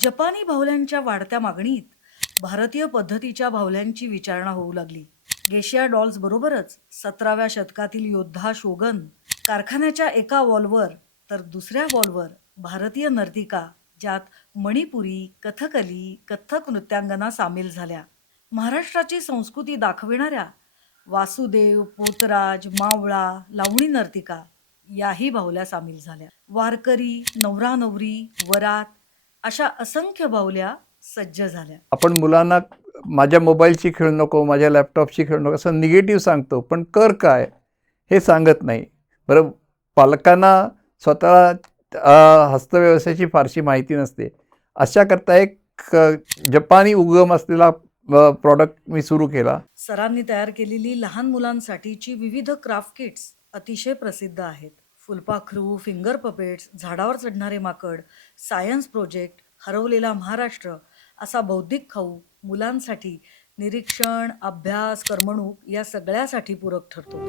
जपानी बाहुल्यांच्या वाढत्या मागणीत भारतीय पद्धतीच्या बाहुल्यांची विचारणा होऊ लागली. गेशिया डॉल्स बरोबरच 17व्या शतकातील योद्धा शोगन कारखान्याच्या एका वॉलवर तर दुसऱ्या वॉलवर भारतीय नर्तिका, ज्यात मणिपुरी, कथकली, कथ्थक नृत्यांगना सामील झाल्या. महाराष्ट्राची संस्कृती दाखविणाऱ्या वासुदेव, पोतराज, मावळा, लावणी नर्तिका याही बाहुल्या सामील झाल्या. वारकरी, नवरा नवरी, वरात अशा असंख्य बाहुल्या सज्ज झाल्या. आपण मुलांना माझ्या मोबाईलची खेळू नको, माझ्या लॅपटॉपची खेळू नको असं निगेटिव्ह सांगतो, पण कर काय हे सांगत नाही. बरं, पालकांना स्वतःला हस्तव्यवसायाची फारशी माहिती नसते. अशा करता एक जपानी उगम असलेला प्रॉडक्ट मी सुरू केला. सरांनी तयार केलेली लहान मुलांसाठीची विविध क्राफ्ट किट्स अतिशय प्रसिद्ध आहेत. फुलपाखरू, फिंगर पपेट्स, झाडावर चढणारे माकड, सायन्स प्रोजेक्ट, हरवलेला महाराष्ट्र असा बौद्धिक खाऊ मुलांसाठी निरीक्षण, अभ्यास, करमणूक या सगळ्यासाठी पूरक ठरतो.